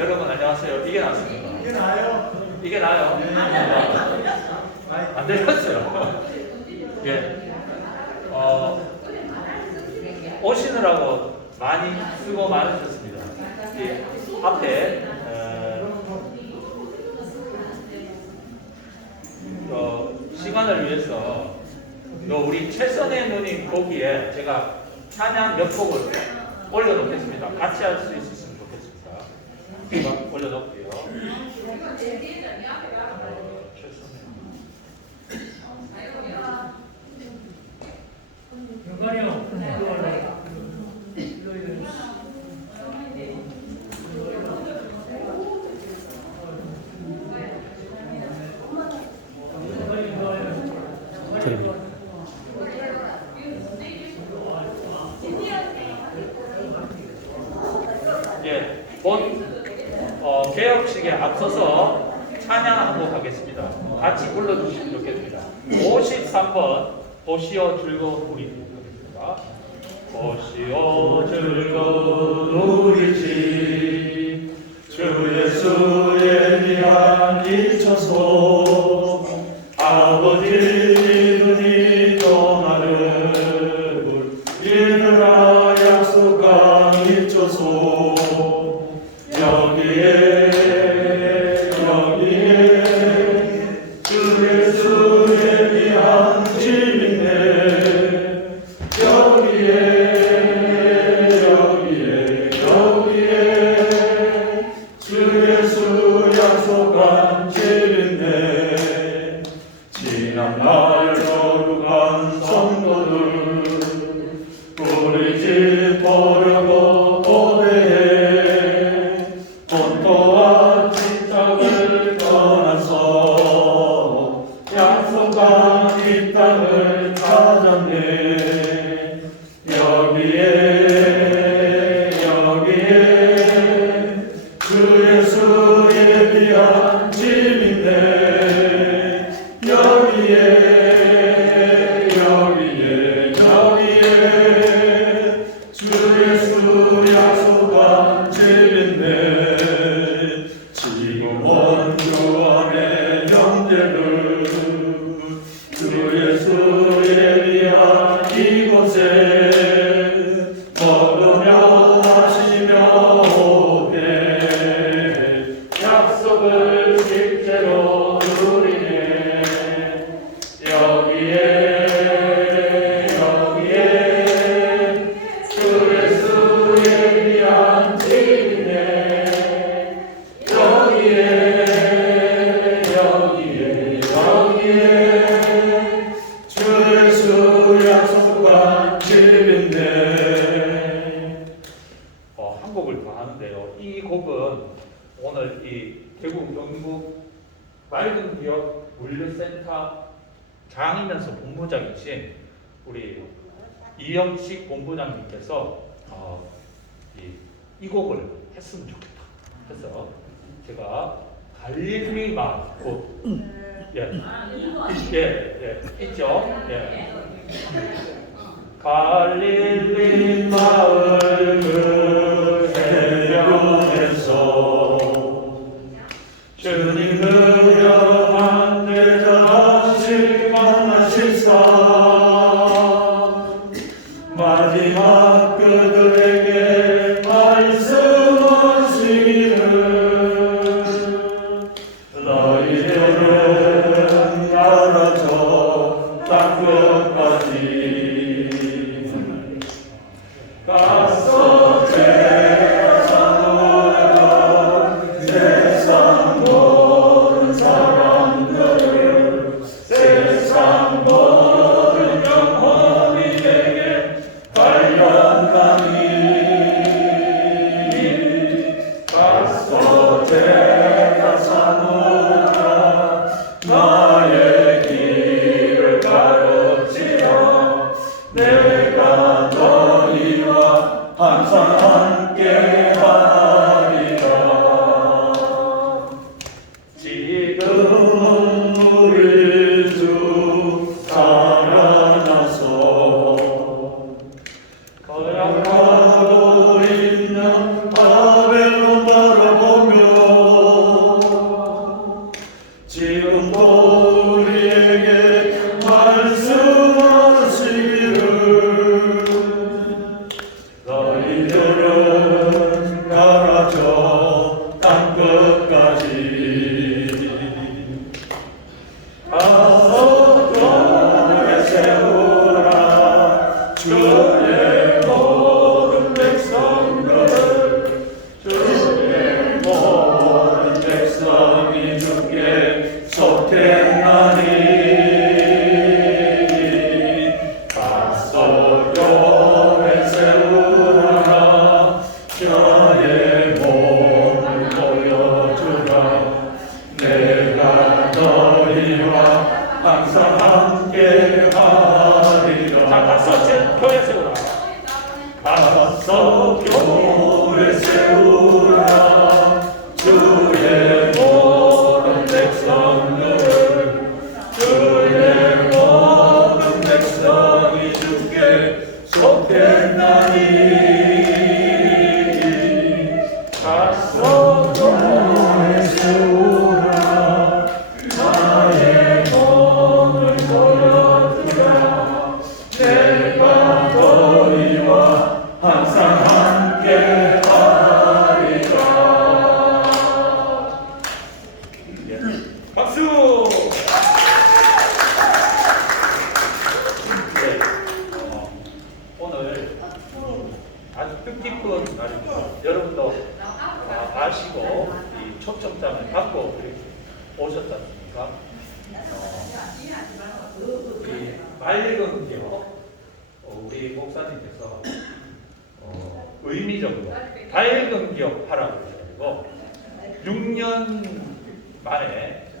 여러분 안녕하세요. 이게 낫습니다. 이게 나아요? 이게 나아요? 네. 안 들렸어요. 예. 오시느라고 많이 쓰고 많으셨습니다. 이 앞에 시간을 위해서 우리 최선의 누님 거기에 제가 찬양 몇 곡을 올려놓겠습니다. 같이 할 수 있었으면 좋겠습니다. 제가 올려놓을게요. 예, 본 개업식에 앞서서 찬양 한곡 하겠습니다. 같이 불러주시면 좋겠습니다. 53번 오시어 즐거운 우리 집 하겠습니다. 오시어 즐거운 우리 집, 주 예수의 위한 이초소, 아버지 눈이 떠나는 이들아 약속한 이초소, 여기에 주 예수의 위한 집이네. 여기에 주 예수 약속한 집이네. 지난날 거룩한 성도들 우리 집 보려고 고대해 본토와 뒷땅을 떠나서 약속한 이 땅을 찾았네. 여기에 주 예수의 귀한 집인데, 여기에 주 예수 약속한 집인데, 지금 원주 안의 형제들 주 예수의 위한 이곳에 먹으며 마시며 오게 약속을 실제로 누리네. 여기에 주 예수의 위한 집이네. 여기에 주 예수 약속한 집인데. 한 곡을 더 하는데요. 이 곡은 오늘 이 대구 경북 맑은 기업 물류센터 장이면서 본부장이신 우리 이영식 본부장님께서 이 곡을 했으면 좋겠다 해서 제가 갈릴리 마을 곳 있죠. 갈릴리 마을 그 해변에서 주님 그려한 대자식 만나실사, 마지막 그들에게 말씀하시기를 너희들은 알아서 땅 끝까지 가서 왔어 영원의 세우라 나의 몸을 보여주라 내가 너희와 항상 함께 하리라. 박수! 네, 오늘 아주 뜻깊은 날입니다. 여러분도 아시고 이 초청장을 받고 이렇게 오셨지 않습니까? 이 맑은 기억, 우리 목사님께서 의미적으로 밝은 기억 하라고 하셔가지고 6년 만에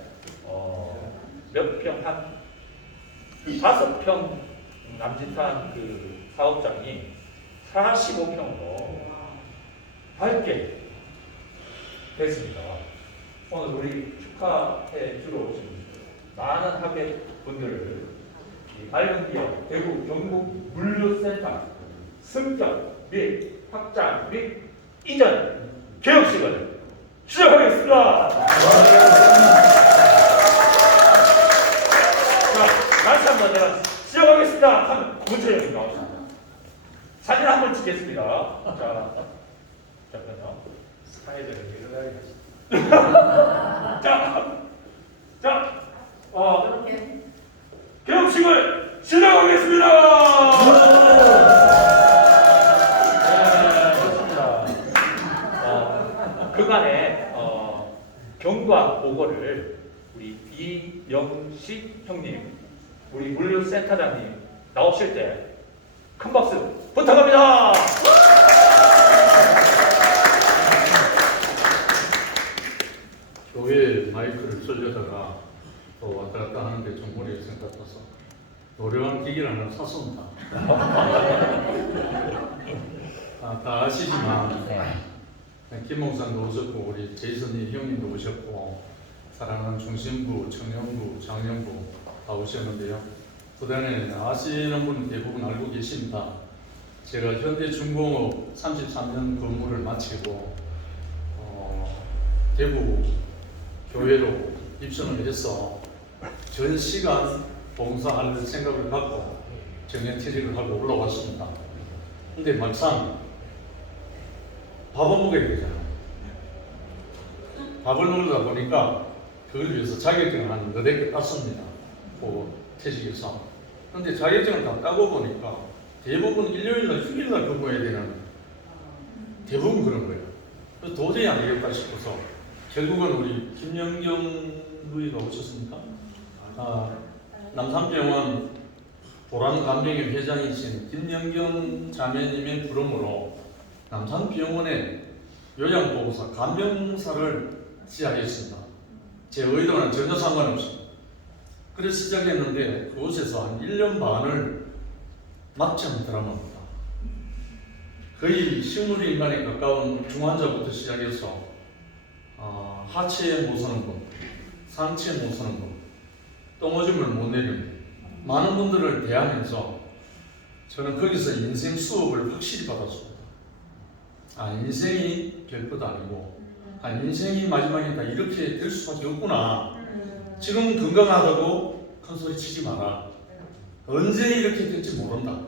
몇 평, 한 5평 남짓한 그 사업장이 45평으로 밝게 됐습니다. 오늘 우리 축하해 주러 오신 많은 하객분들을 이 밝은 기업 대구 경북 물류센터 승격 및 확장 및 이전 개업식을 시작하겠습니다. 자, 다시 한번 제가 시작하겠습니다. 하면 문채영이 나오십니다. 사진 한번 찍겠습니다. 자, 잠깐요. 사회들을 일어나게 자, 개업식을 시작하겠습니다. 네, 좋습니다. 그간의 경과 보고를 우리 이영식 형님, 우리 물류센터장님 나오실 때 큰 박수 부탁합니다. 교회 마이크를 쏠려다가 또 왔다 갔다 하는데 좀 머리에 생각나서 노래방 기기를 하나 샀습니다. 다 아시지만 김 목사님도 오셨고 우리 제이슨이 형님도 오셨고 사랑하는 중심부, 청년부, 장년부 다 오셨는데요. 부단에 아시는 분은 대부분 알고 계십니다. 제가 현대중공업 33년 근무를 마치고 대구 교회로 입선을 해서 전 시간 봉사할 생각을 갖고 정년퇴직을 하고 올라왔습니다. 근데 막상 밥을 먹어야 되잖아요. 밥을 먹다 보니까 그걸 위해서 자격증을 한 8개 땄습니다. 그 퇴직해서. 근데 자격증을 다 따고 보니까 대부분 일요일날 휴일날 근무해야 되는 대부분 그런 거예요. 그래서 도저히 안 되겠다 싶어서 결국은 우리 김영경 누이가 오셨습니까? 남산병원 보람간병회 회장이신 김영경 자매님의 부름으로 남산병원에 요양보호사 간병사를 시작했습니다. 제 의도는 전혀 상관없습니다. 그래서 시작했는데 그곳에서 한 1년 반을 막장 드라마입니다. 거의 식물인간에 가까운 중환자부터 시작해서 하체에 못 서는 분, 상체에 못 서는 분, 똥오줌을 못 내리는 많은 분들을 대하면서 저는 거기서 인생 수업을 확실히 받았습니다. 인생이 별것도 아니고 인생이 마지막이다 이렇게 될 수밖에 없구나. 지금 건강하다고 큰 소리 치지 마라. 언제 이렇게 될지 모른다.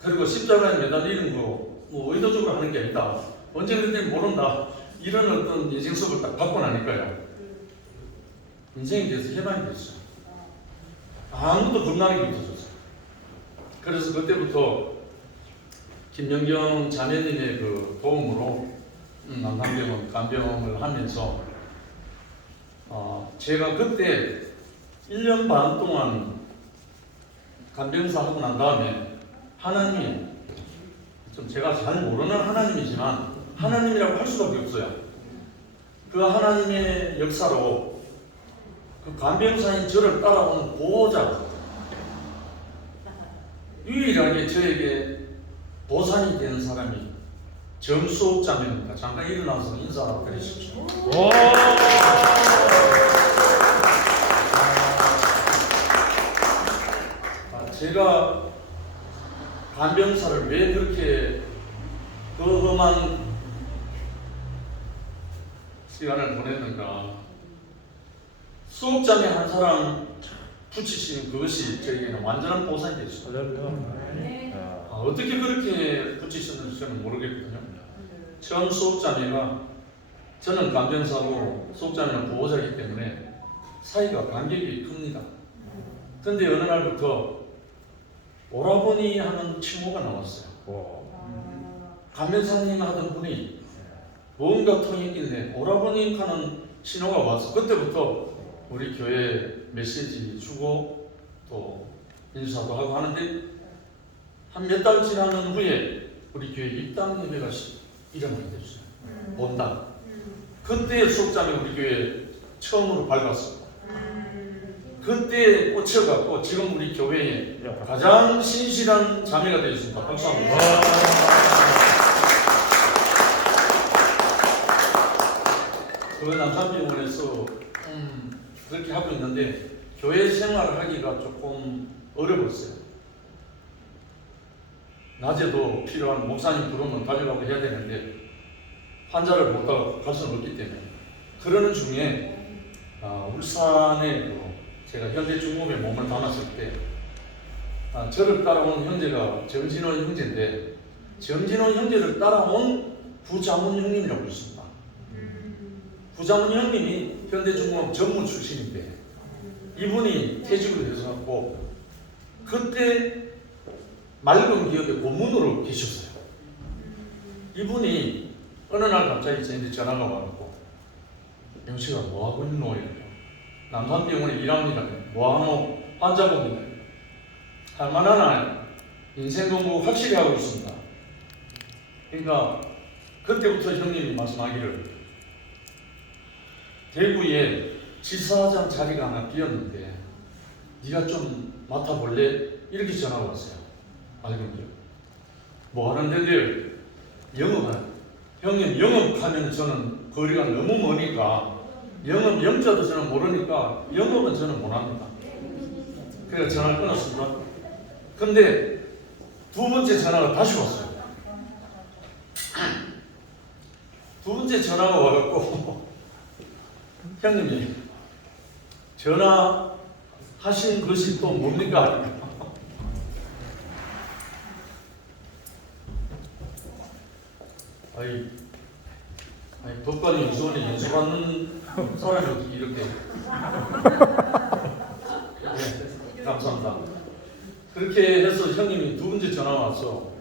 그리고 십자가에 매달리는 거 뭐 의도적으로 하는 게 아니다. 언제 될지 모른다. 이런 어떤 인생 수업을 딱 받고 나니까요. 인생에 대해서 해방이 됐어요. 아무도 겁나는 게 없어졌어요. 그래서 그때부터 김영경 자매님의 그 도움으로 남산병원 간병을 하면서 제가 그때 1년 반 동안 간병사 하고 난 다음에 하나님이 좀 제가 잘 모르는 하나님이지만 하나님이라고 할 수밖에 없어요. 그 하나님의 역사로 그 간병사인 저를 따라온 보호자 유일하게 저에게 보상이 되는 사람이 정수옥 자매입니다. 잠깐 일어나서 인사드리십시오. 제가 간병사를 왜 그렇게 그 험한 시간을 보냈는가. 수업장에 한 사람 붙이시는 그것이 저에게는 완전한 보상이 됐어요. 어떻게 그렇게 붙이셨는지 저는 모르겠거든요. 처음 수업자매가 저는 간병사고 수업자매는 보호자이기 때문에 사이가 간격이 큽니다. 근데 어느 날부터 오라버니 하는 칭호가 나왔어요. 간병사님 하던 분이 뭔가 통이 있길래 오라버니 하는 신호가 와서 그때부터 우리 교회 메시지 주고 또 인사도 하고 하는데 한 몇 달 지나는 후에 우리 교회 입당 예배가 일어나게 됐어요. 본당. 그때 수업장에 우리 교회 처음으로 밟았습니다. 그때 꽂혀갖고 지금 우리 교회에 가장 신실한 자매가 되었습니다. 박수 한번 주세요. 그 남산병원에서 그렇게 하고 있는데 교회 생활을 하기가 조금 어려웠어요. 낮에도 필요한 목사님 부르면 달려가고 해야 되는데 환자를 못 갈 수는 없기 때문에 그러는 중에 울산에 제가 현대중공업에 몸을 담았을 때 저를 따라온 형제가 정진원 형제인데 정진원 형제를 따라온 부자문 형님이라고 있습니다. 부자문 형님이 현대중공업 전문 출신인데 이분이 퇴직을 해서 갖고 그때 맑은 기업의 고문으로 계셨어요. 이분이 어느 날 갑자기 저한테 전화가 와갖고 영씨가 뭐하고 있노? 남산병원에 일합니다. 뭐하노? 환자분입니다. 할만하나 인생 공부 확실히 하고 있습니다. 그러니까 그때부터 형님이 말씀하기를 대구에 지사장 자리가 하나 비었는데 네가 좀 맡아볼래? 이렇게 전화가 왔어요. 알겠죠? 뭐 하는데 영업하는 형님 영업하면 저는 거리가 너무 머니까 영업 영자도 저는 모르니까 영업은 저는 못합니다. 그래서 전화를 끊었습니다. 근데 두 번째 전화가 다시 왔어요. 두 번째 전화가 와갖고 형님이 전화하신 것이 또 뭡니까? 아니 법관이 연수원에 연수받는 사람이 어떻게 이렇게 네, 감사합니다. 그렇게 해서 형님이 두 번째 전화 와서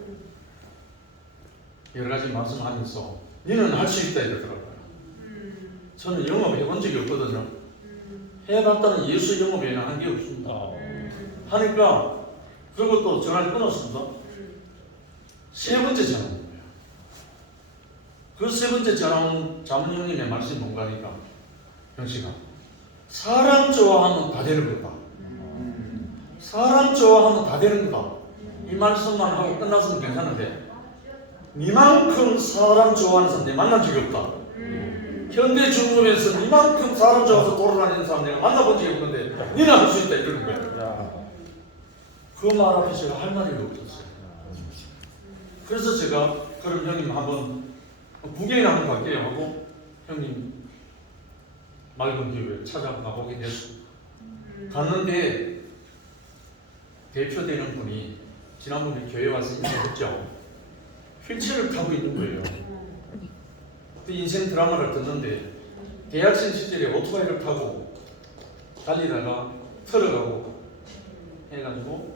여러 가지 말씀하면서 너는 할 수 있다 이러더라고요. 저는 영업 해본 적이 없거든요. 해봤다는 예수 영업 외에는 한 게 없습니다. 하니까 그리고 또 전화를 끊었습니다. 세 번째 전화입니다. 그 세 번째 전화온 자문 형님의 말씀이 뭔가 하니까 형씨가 사람 좋아하면 다 되는 거다. 사람 좋아하면 다 되는 거다. 이 말씀만 하고 끝났으면 괜찮은데 니만큼 사람 좋아하는 사람 내가 만난 적이 없다. 현대중공업에서 니만큼 사람 좋아서 돌아다니는 사람 내가 만나본 적이 없는데 니는 할 수 있다 이러는 거예요. 그 말 앞에 제가 할 말이 없었어요. 그래서 제가 그럼 형님 한번 구경이나 한번 갈게요 하고 형님 맑은 교회 찾아가 보게 됐습니다. 갔는데 대표되는 분이 지난번에 교회 와서 인사했죠. 휠체어를 타고 있는 거예요. 그 인생 드라마를 듣는데 대학생 시절에 오토바이를 타고 달리다가 틀어가고 해가지고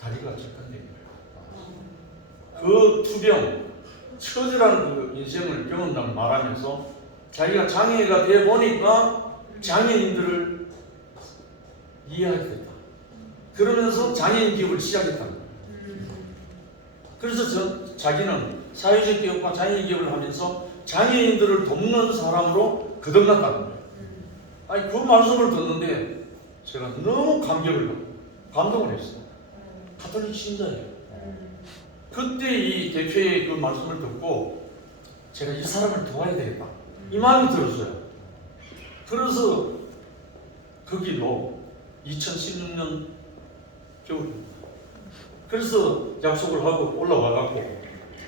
다리가 절단된 거예요. 그 투병 처절한 그 인생을 경험담을 말하면서 자기가 장애가 돼 보니까 장애인들을 이해하게 됐다. 그러면서 장애인 기업을 시작했다. 그래서 자기는 사회적 기업과 장애인 기업을 하면서 장애인들을 돕는 사람으로 거듭났다는 거예요. 아니 그 말씀을 듣는데 제가 너무 감동을 했어요. 가톨릭 신자예요. 그때 이 대표의 그 말씀을 듣고 제가 이 사람을 도와야 되겠다 이 마음이 들었어요. 그래서 그 길로 2016년 겨울입니다. 그래서 약속을 하고 올라와갖고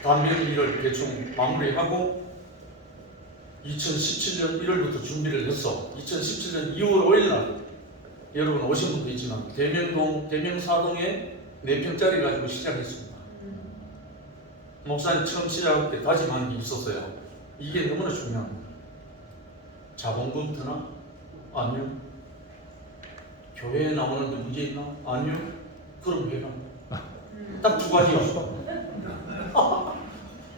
단면 일을 대충 마무리하고 2017년 1월부터 준비를 했어. 2017년 2월 5일 날 여러분 오신 분도 있지만 대명사동에 4평짜리 가지고 시작했습니다. 목사님 처음 시작할 때 다짐한 게 있었어요. 이게 너무나 중요합니다. 자본금부터나? 아니요. 교회에 나오는데 문제 있나? 아니요. 그럼 해라. 딱 두 가지요.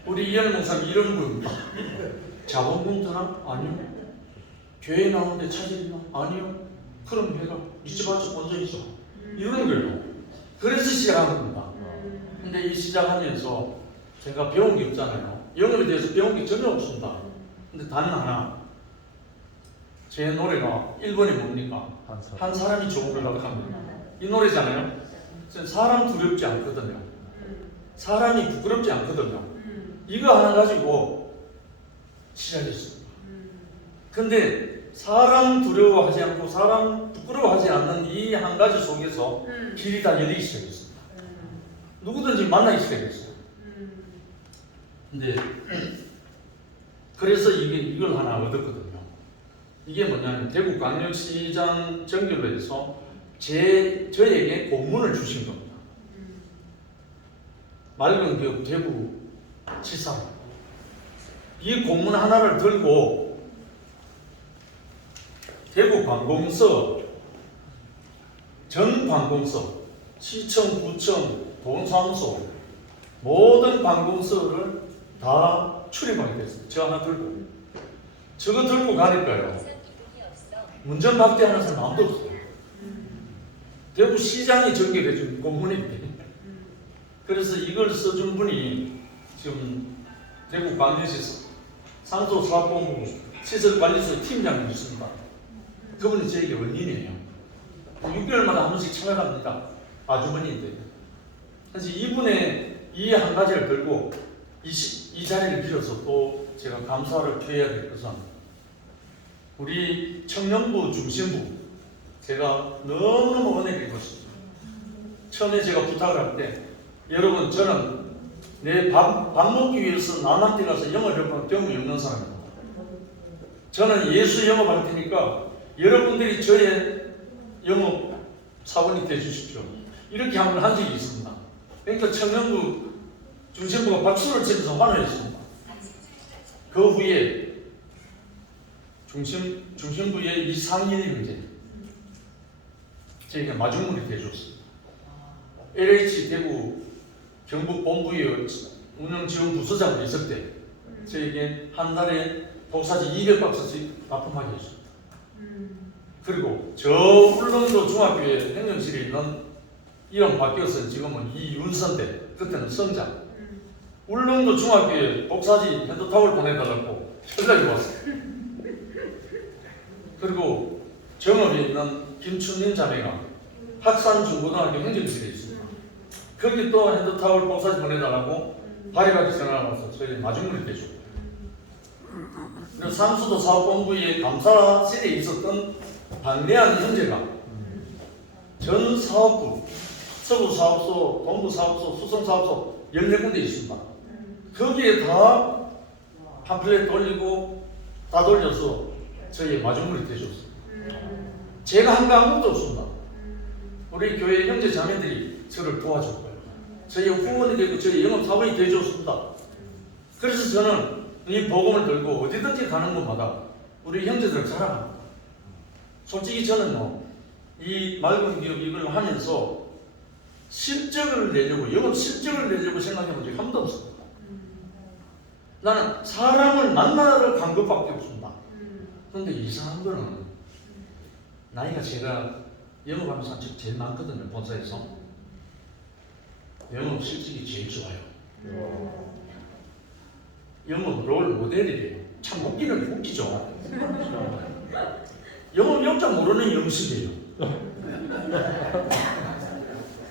우리 이현 목사님 이런 겁니다. 자본금부터나? 아니요. 교회에 나오는데 차질 있나? 아니요. 그럼 해라. 이제봤자 본전이죠. 이런 거예요. 그래서 시작한 겁니다. 근데 이 시작하면서 제가 배운 게 없잖아요. 영업에 대해서 배운 게 전혀 없습니다. 근데 단 하나, 제 노래가 1번이 뭡니까? 한 사람이 좋은 걸라고 합니다. 이 노래잖아요. 사람 두렵지 않거든요. 사람이 부끄럽지 않거든요. 이거 하나 가지고 시작했습니다. 근데 사람 두려워하지 않고 사람 부끄러워하지 않는 이 한 가지 속에서 길이 다 열리기 시작했습니다. 누구든지 만나기 시작했어요. 근데 그래서 이걸 하나 얻었거든요. 이게 뭐냐면 대구광역시장 정결로 해서 저에게 공문을 주신 겁니다. 맑은 기업 대구지사 이 공문 하나를 들고 대구관공서 전 관공서 시청, 구청, 동사무소 모든 관공서를 다 출입하게 됐어요. 저 하나 들고 저거 들고 가니까요 문전박대 하는 사람 아무도 없어요. 대구시장이 전개해준 공문인데 그래서 이걸 써준 분이 지금 대구광역시 상소사업본부 시설관리소 팀장이 있습니다. 그분이 저에게 원인이에요. 6개월마다 한 번씩 찾아갑니다. 아주머니인데. 그래서 이분의 이 한 가지를 들고 이 자리를 빌어서 또 제가 감사를 표해야 될 것은 우리 청년부 중심부 제가 너무너무 은혜를 입었습니다. 처음에 제가 부탁을 할 때 여러분 저는 내 밥 먹기 위해서 남한테 가서 영업해본 경험이 없는 사람입니다. 저는 예수 영업할 테니까 여러분들이 저의 영업 사원이 되주십시오. 이렇게 한 번 한 적이 있습니다. 그러니까 청년부 중심부가 박수를 치면서 환호했습니다. 그 후에 중심부의 이 상인이 문제 저희가 마중물이 되어줬습니다. LH 대구 경북본부의 운영지원부서장이 있을 때 저에게 한 달에 독사지 200박스씩 납품하게 했습니다. 그리고 저 울릉도 중학교에 행정실에 있는 이름 바뀌어서 지금은 이윤선대 그때는 성장 울릉도 중학교에 독사지 핸드타월 보내달라고 연락이 왔어요. 그리고 정읍에 있는 김춘민 자매가 학산중고등학교 행정실에 있습니다. 거기 또 핸드타월 독사지 보내달라고 발해가지고 전화가 와서 저희 마중물이 되죠. 상수도 사업본부의 감사실에 있었던 박래한 형제가 전 사업부, 서구사업소, 동부사업소, 수성사업소 14군데 있습니다. 거기에 다 팜플렛 돌리고 다 돌려서 저희 마중물이 되셨어요. 제가 한 거 아무것도 없습니다. 우리 교회 형제 자매들이 저를 도와줬고요. 저희 후원이 되고 저희 영업사원이 되어줬습니다. 그래서 저는 이 복음을 들고 어디든지 가는 곳마다 우리 형제들을 사랑합니다. 솔직히 저는요, 이 맑은 기업 이걸 하면서 실적을 내려고, 영업 실적을 내려고 생각해 본 적이 한 번도 없습니다. 나는 사람을 만나러 간 것밖에 없습니다. 그런데 이상한 거는 나이가 제가 영업하면서 제일 많거든요, 본사에서. 영업 실적이 제일 좋아요. 영업 롤 모델이래요. 참 웃기는 웃기죠. 영업 역자 모르는 영식이에요.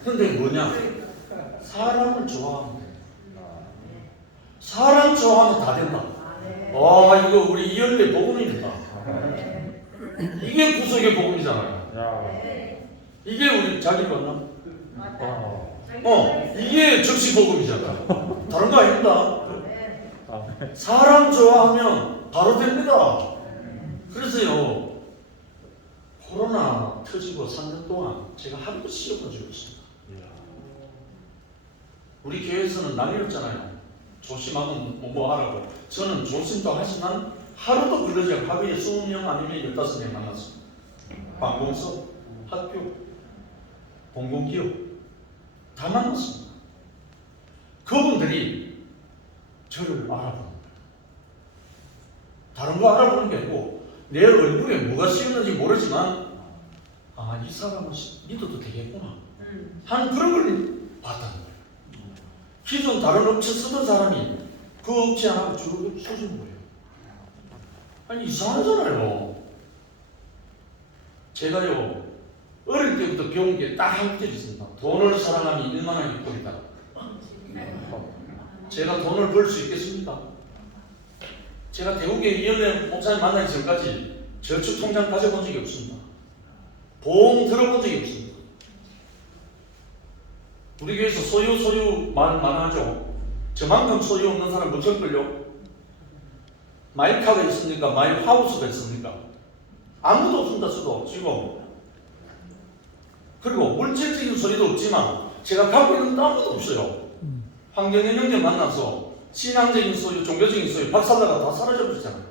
근데 뭐냐? 사람을 좋아하면 돼. 사람 좋아하면 다 된다. 와, 이거 우리 이연배 복음입니다. 이게 구속의 복음이잖아요. 이게 우리 자기 봤나? 이게 접시 복음이잖아. 다른 거 아닙니다. 사람 좋아하면 바로 됩니다. 그래서요, 코로나 터지고 3년 동안 제가 하루도 쉬어본 적이 없습니다. 우리 교회에서는 난리였잖아요. 조심하고 뭐 하라고. 저는 조심도 하지만 하루도 그러지 않고 하루에 20명 아니면 15명 만났습니다. 방공서, 학교, 공공기업 다 만났습니다. 그분들이 저를 알아보는 거예요. 다른 거 알아보는 게 아니고 내 얼굴에 뭐가 씌었는지 모르지만 이 사람은 믿어도 되겠구나 하는 그런 걸 봤다는 거예요. 기존 다른 업체 쓰던 사람이 그 업체 하나 쭉 써주는 거예요. 아니 이상하잖아요. 제가요 어릴 때부터 배운 게 딱 한 가지 있습니다. 돈을 사랑하면 1만원이 꼴이다. 제가 돈을 벌 수 있겠습니까? 제가 대구의 이현래 목사님 만나기 전까지 저축통장 가져본 적이 없습니다. 보험 들어본 적이 없습니다. 우리 교회에서 소유 말 많아죠. 저만큼 소유 없는 사람 못 될걸요? 마이카가 있습니까? 마이하우스가 있습니까? 아무도 없습니다. 저도 지금. 그리고 물질적인 소리도 없지만 제가 갖고 있는 것도 아무도 없어요. 황경현 형제 만나서 신앙적인 소유, 종교적인 소유 박살나가 다 사라져 버리잖아요.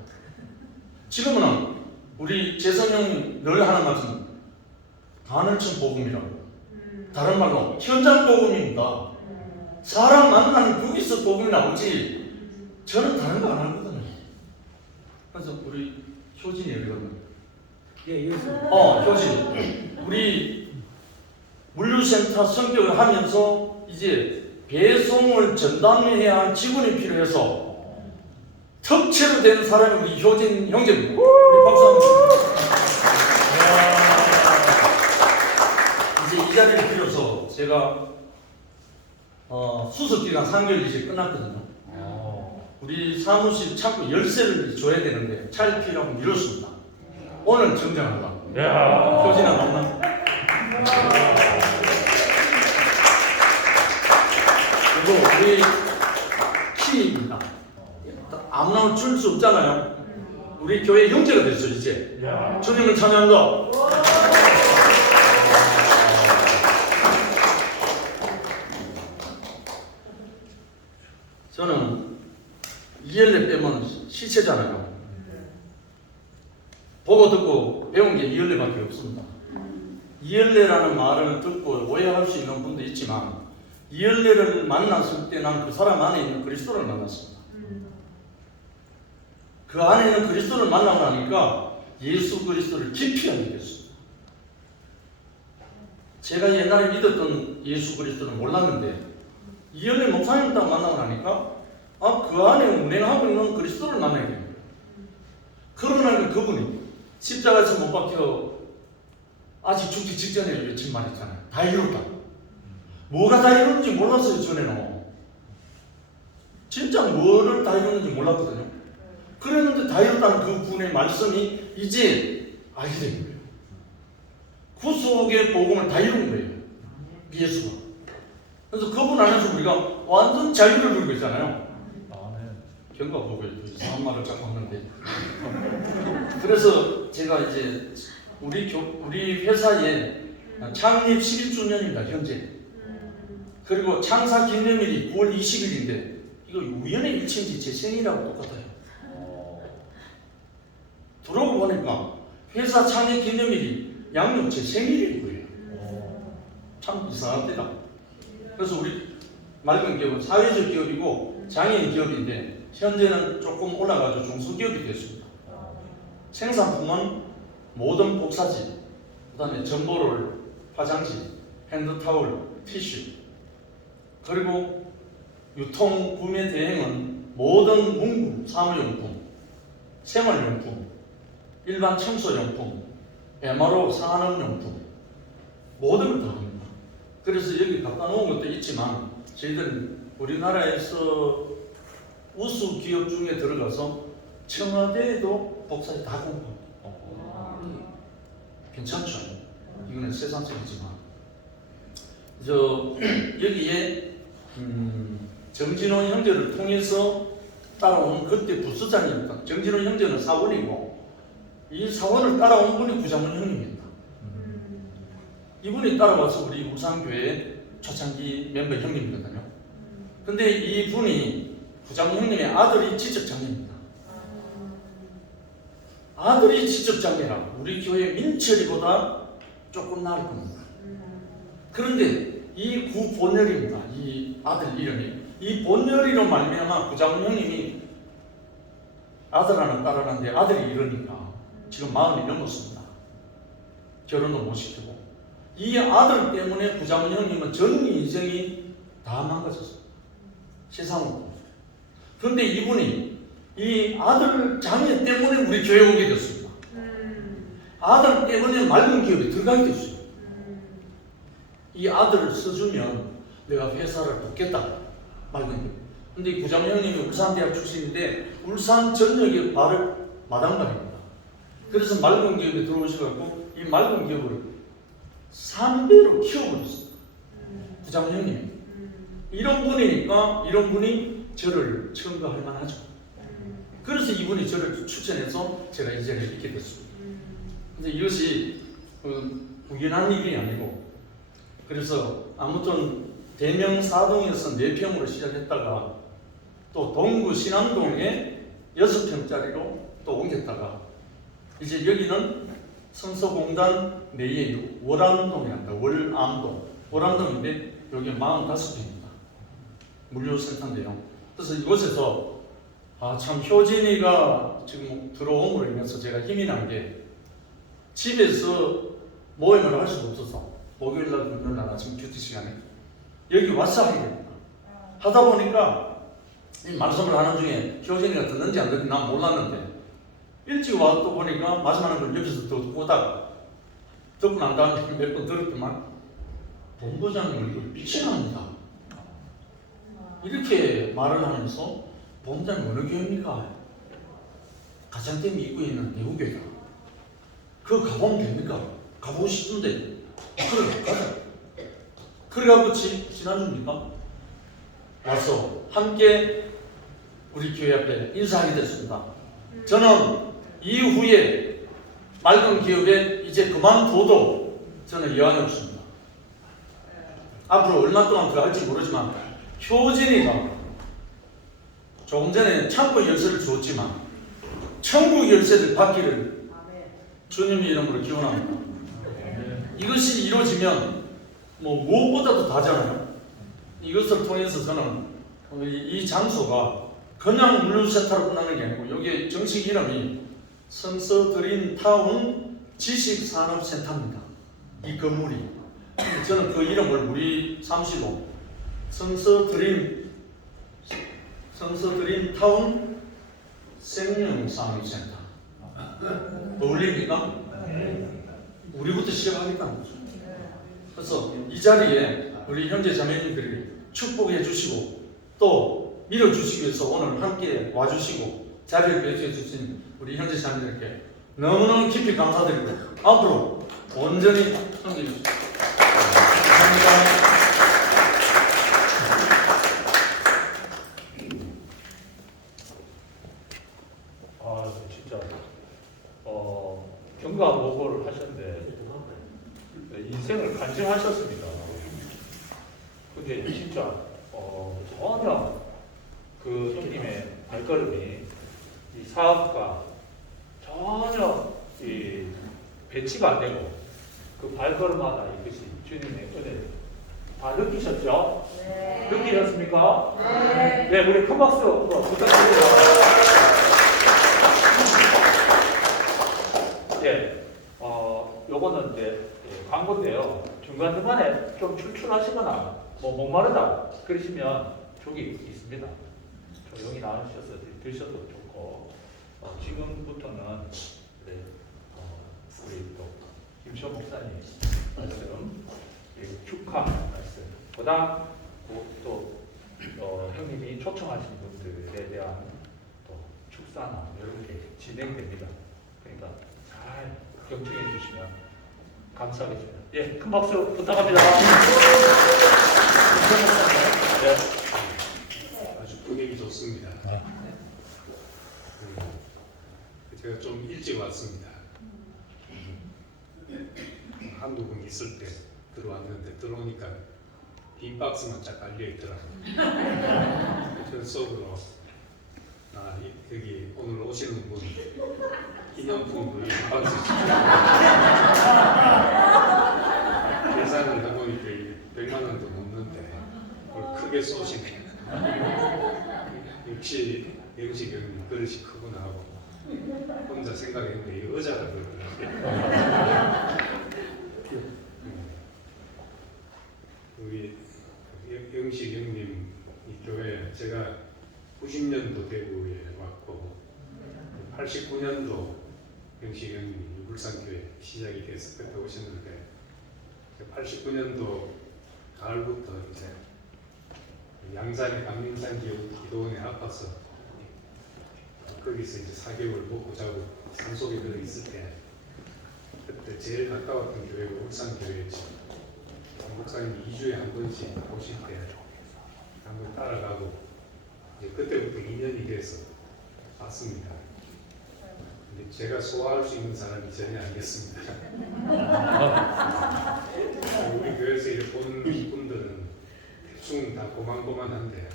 지금은 우리 재성 형이 늘 하는 말씀 간헐천 복음이라고. 다른 말로 현장 복음입니다. 사람 만나는 거기서 복음이 나오지 저는 다른 거 안 하거든요. 그래서 우리 효진이 여기거든요. 예, 효진이. 우리 물류센터 성격을 하면서 이제 배송을 전담해야 할 직원이 필요해서 특채로 된 사람이 우리 효진 형제입니다. 우리 박수 한번 주세요. 이제 이 자리를 빌어서 제가 수습기간 3개월 이제 끝났거든요. 우리 사무실 창고 열쇠를 줘야 되는데 차일피라고 미뤘습니다. 오늘 정정하려고. 효진아 만나. 그리고 우리 키입니다. 아무나 줄 수 없잖아요. 우리 교회 형제가 됐어요 이제. 주님을 찬양한다. 저는 이엘레 빼면 시체잖아요. 보고 듣고 배운 게 이엘레밖에 없습니다. 이엘레라는 말을 듣고 오해할 수 있는 분도 있지만 이엘레를 만났을 때 난 그 사람 안에 있는 그리스도를 만났습니다. 그 안에 있는 그리스도를 만나고 나니까 예수 그리스도를 깊이 알게 됐습니다. 제가 옛날에 믿었던 예수 그리스도를 몰랐는데 이엘레 목사님 딱 만나고 나니까 그 안에 운행하고 있는 그리스도를 만나게 됩니다. 그러고 나니까 그분이 십자가에서 못 박혀 아직 죽기 직전에 외친 말 있잖아요. 다 이뤘다. 뭐가 다 이뤘는지 몰랐어요 전에는. 진짜 뭐를 다 이뤘는지 몰랐거든요. 그랬는데 다 이뤘다는 그 분의 말씀이 이제 알게 된 거예요. 구속의 복음을 다 이룬 거예요. 예수가. 그래서 그분 안에서 우리가 완전 자유를 누리고 있잖아요. 경과 보고 이상한 말을 자꾸 하는데. 그래서 제가 이제 우리 회사에 창립 11주년입니다 현재. 그리고 창사 기념일이 9월 20일인데 이거 우연의 일치인지 제 생일하고 똑같아요. 들어오고 보니까 회사 창립 기념일이 양력 제 생일인 거예요. 참 이상한 때다. 그래서 우리 맑은 기업은 사회적 기업이고 장애인 기업인데 현재는 조금 올라가서 중소기업이 됐습니다. 생산품은 모든 복사지, 그 다음에 점보롤, 화장지, 핸드타올, 티슈, 그리고 유통 구매 대행은 모든 문구, 사무용품, 생활용품, 일반 청소용품, MRO 산업용품 모든 걸 다 합니다. 그래서 여기 갖다 놓은 것도 있지만 저희들은 우리나라에서 우수 기업 중에 들어가서 청와대에도 복사지 다 공부합니다. 괜찮죠? 이거는 세상적이지만 여기에 정진호 형제를 통해서 따라온 그때 부서장이었다. 정진훈 형제는 사원이고 이 사원을 따라온 분이 구장훈 형님입니다. 이분이 따라와서 우리 울산교회 초창기 멤버 형님이거든요. 근데 이분이 구장훈 형님의 아들이 지적장애입니다. 아들이 지적장애라 우리 교회 민철이보다 조금 나을 겁니다. 그런데 이 구본열입니다. 이 아들 이름이 이 본열이로 말미암아 구장훈 형님이 아들 하나 딸 하나인데 아들이 이러니까 지금 40이 넘었습니다. 결혼도 못 시키고 이 아들 때문에 구장훈 형님은 전 인생이 다 망가졌어요. 세상으로. 그런데 이분이 이 아들 장애 때문에 우리 교회 오게 됐습니다. 아들 때문에 맑은 기업에 들어가게 됐어요. 이 아들을 써주면 내가 회사를 돕겠다. 맑은 기업. 근데 구장훈 형님이 울산대학 출신인데 울산 전역에 발을 마당발입니다. 그래서 맑은 기업에 들어오셔가지고 이 맑은 기업을 3배로 키워버렸어요. 구장훈 형님이. 이런 분이니까 이런 분이 저를 첨가할 만하죠. 그래서 이분이 저를 추천해서 제가 이 자리에 있게 됐습니다. 근데 이것이 우연한 일이 아니고 그래서 아무튼 대명사동에서 4평으로 시작했다가 또 동구 신암동에 6평짜리로 또 옮겼다가 이제 여기는 성서공단 내에 월암동이란다. 월암동인데 여기 45평입니다. 물류센터인데요. 그래서 이곳에서 참 효진이가 지금 들어옴으로 인해서 제가 힘이 난 게 집에서 모임을 할 수가 없어서 목요일날 금요일날 아침 큐티 시간에 여기 와서 하게 됩니다. 하다 보니까 이 말씀을 하는 중에 효진이가 듣는지 안 듣는지 난 몰랐는데 일찍 와서 또 보니까 말씀하는 걸 옆에서 듣고 오다가 듣고 난 다음에 몇 번 들었더만 본부장님 얼굴 빛이 납니다. 이렇게 말을 하면서 본부장님 어느 교회입니까? 가장댐 입구에 있는 대우교회다. 그거 가보면 됩니까? 가보고 싶은데 그래 가자. 그래가지고 지난주입니까? 와서 함께 우리 교회 앞에 인사하게 됐습니다. 저는 이후에 맑은 기업에 이제 그만둬도 저는 여한이 없습니다. 앞으로 얼마 동안 들어갈지 모르지만 효진이가 조금 전에 창고 열쇠를 줬지만 천국 열쇠를 받기를 주님의 이름으로 기원합니다. 이것이 이루어지면 뭐 무엇보다도 다잖아요. 이것을 통해서 저는 이 장소가 그냥 물류센터로 끝나는 게 아니고 여기에 정식 이름이 성서드림타운 지식산업센터입니다. 이 건물이. 저는 그 이름을 우리 사무실로 성서드림타운 생명산업센터. 어울립니까? 우리부터 시작하겠다는 거죠. 그래서 이 자리에 우리 형제 자매님들이 축복해 주시고 또 밀어주시기 위해서 오늘 함께 와주시고 자리를 배치해 주신 우리 형제 자매들께 너무너무 깊이 감사드리고 앞으로 온전히 섬겨 주십시오. 감사합니다. 진짜 경과보고를 하셨는데 인생을 간증하셨습니다. 근데 진짜 전혀 그 형님의 발걸음이 이 사업과 전혀 이 배치가 안 되고 그 발걸음마다 이것이 주님의 은혜 다 느끼셨죠? 네. 느끼셨습니까? 네. 네, 우리 큰 박수 부탁드립니다. 예, 요거는 이제 광고인데요. 중간중간에 좀 출출하시거나 뭐 목마르다 그러시면 저기 있습니다. 조용히 나누셔서 드셔도 좋고 지금부터는 그래, 우리 또 김시호 목사님 말씀 축하 말씀 보다 또 형님이 초청하신 분들에 대한 또 축사나 이런 게 진행됩니다. 그러니까 잘 경청해 주시면 감사하겠습니다. 예, 큰 박수 부탁합니다. 아주 분위기 좋습니다. 제가 좀 일찍 왔습니다. 한두 분 있을 때 들어왔는데 들어오니까 빈 박스만 쫙 깔려 있더라고요. 저 속으로 여기 오늘 오시는 분 기념품을 빈 박스 계산을 해보니까 100만 원도 넘는데 그걸 크게 쏘시네. 역시 영식 형님 그릇이 크구나 하고 혼자 생각했는데 이 의자가 그러더라고요. 우리 영식 형님 이 교회 제가 90년도 대구에 왔고 89년도 영식 형님이 울산교회 시작이 돼서 그때 오셨는데 89년도 가을부터 이제 양산의 강림산 기도원에 아파서 거기서 이제 4개월 먹고 자고 산속에 들어 있을 때 그때 제일 가까웠던 교회가 울산교회였죠. 목사님이 2주에 한 번씩 오실 때 한번 따라가고 이제 그때부터 인연이 돼서 왔습니다. 근데 제가 소화할 수 있는 사람이 전혀 아니었습니다. 우리 교회에서 이렇게 보는 분들은 대충 다 고만고만한데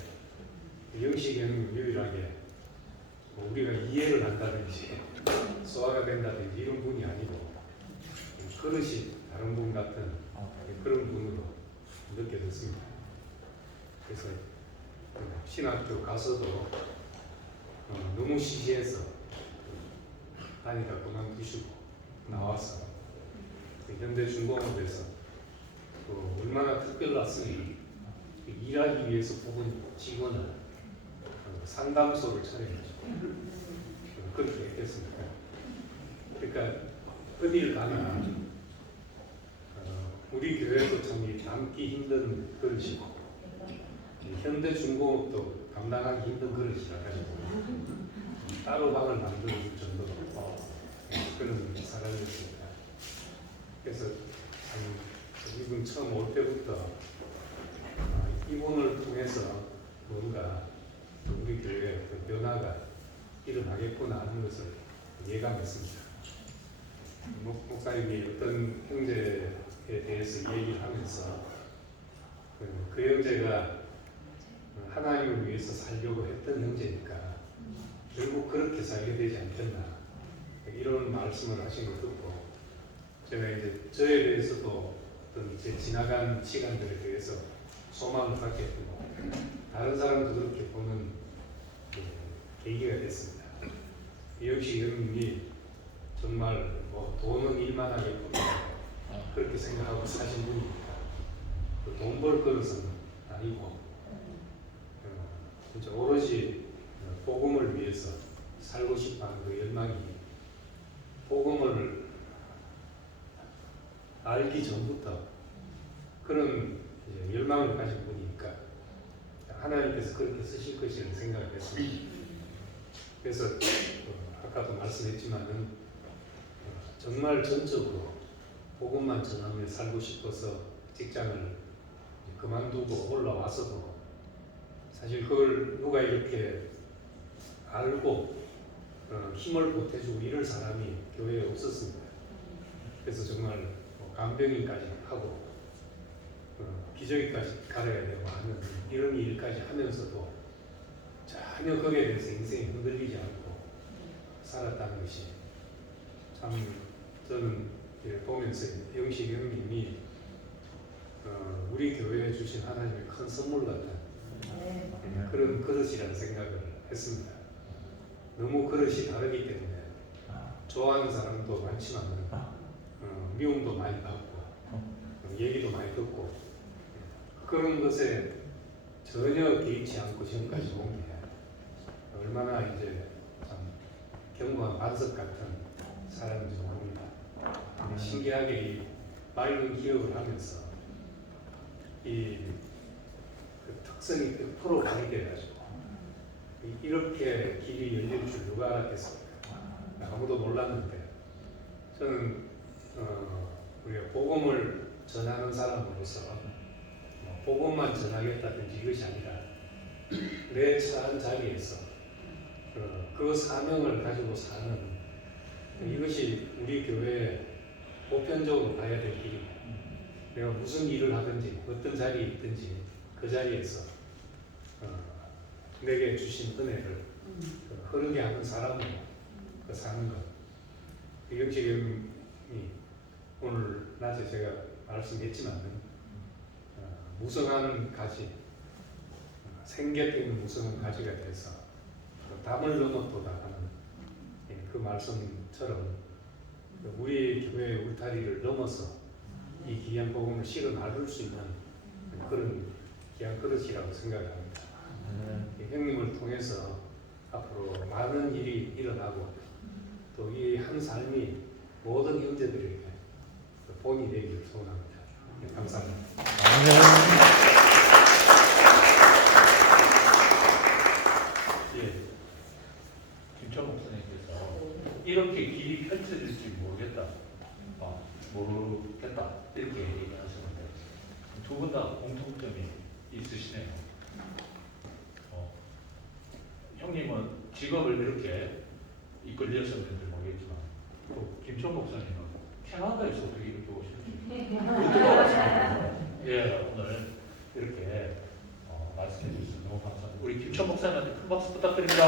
영식이 형님 유일하게 우리가 이해를 한다든지 소화가 된다든지 이런 분이 아니고 그릇이 다른 분 같은 그런 분으로 느껴졌습니다. 그래서 신학교 가서도 너무 시시해서 다니다 그만두시고 나와서 현대중공업에서 얼마나 특별났으니 일하기 위해서 뽑은 직원을 상담소를 차려야죠. 그렇게 했겠습니까? 그러니까 어디를 가나 우리 교회도 참 담기 힘든 그릇이고 현대중공업도 감당하기 힘든 그릇이라 가지고 따로 방을 만들어줄 정도로 그런 사람이었습니다. 그래서 참 이분 처음 올 때부터 이분을 통해서 뭔가 우리 교회의 변화가 일어나겠구나 하는 것을 예감했습니다. 목사님이 어떤 형제에 대해서 얘기를 하면서 그 형제가 하나님을 위해서 살려고 했던 형제니까 결국 그렇게 살게 되지 않겠나 이런 말씀을 하신 걸 듣고 제가 이제 저에 대해서도 어떤 제 지나간 시간들에 대해서 소망을 갖게 되고 다른 사람도 그렇게 보는 계기가 됐습니다. 이영식 형님이 정말 돈은 일만하게 그렇게 생각하고 사신 분이니까 돈 벌 그릇은 아니고 진짜 오로지 복음을 위해서 살고 싶어하는 그 열망이 복음을 알기 전부터 그런 열망을 가진 분이니까 하나님께서 그렇게 쓰실 것이라는 생각을 했습니다. 그래서 아까도 말씀했지만은 정말 전적으로 복음만 전하며 살고 싶어서 직장을 그만두고 올라와서도 사실 그걸 누가 이렇게 알고 힘을 보태주고 이럴 사람이 교회에 없었습니다. 그래서 정말 간병인까지 하고 기저귀까지 갈아야 되고 하는 이런 일까지 하면서도 전혀 거기에 대해서 인생이 흔들리지 않고 살았다는 것이 참 저는 보면서 영식 형님이 우리 교회에 주신 하나님의 큰 선물 같은 그런 그릇이라는 생각을 했습니다. 너무 그릇이 다르기 때문에 좋아하는 사람도 많지만 미움도 많이 받고 얘기도 많이 듣고 그런 것에 전혀 개의치 않고 지금까지 온 게 얼마나 이제 참 견고한 반석 같은 사람인지 모릅니다. 신기하게 이 맑은 기억을 하면서 그 특성이 100% 발휘돼가지고 이렇게 길이 열릴 줄 누가 알았겠습니까? 아무도 몰랐는데 저는 우리가 복음을 전하는 사람으로서 복음만 전하겠다든지 이것이 아니라 내 처한 자리에서 그 사명을 가지고 사는 우리 교회 보편적으로 가야 될 길이고 내가 무슨 일을 하든지 어떤 자리에 있든지 그 자리에서 내게 주신 은혜를 흐르게 하는 사람으로 사는 것. 이경식 형님이 오늘 낮에 제가 말씀했지만 무성한 가지, 생겼 있는 무성한 가지가 돼서 담을 넘었도다 하는 그 말씀처럼 우리 교회의 울타리를 넘어서 이 귀한 복음을 실어 나눌 수 있는 그런 귀한 그릇이라고 생각합니다. 형님을 통해서 앞으로 많은 일이 일어나고 또 이 한 삶이 모든 형제들에게 본이 되기를 소원합니다. 감사합니다. 예. 김천 목사님께서 이렇게 길이 펼쳐질지 모르겠다. 모르겠다. 이렇게 얘기하셨는데 두 분 다 공통점이 있으시네요. 형님은 직업을 이렇게 이끌리셨는지 모르겠지만 또 김천 목사님은 캐나다에서 어떻게 이렇게 오셨는지 어떻게 알았습니까? 예, 오늘 이렇게 말씀해 주셔서 너무 감사합니다. 우리 김천 목사님한테 큰 박수 부탁드립니다.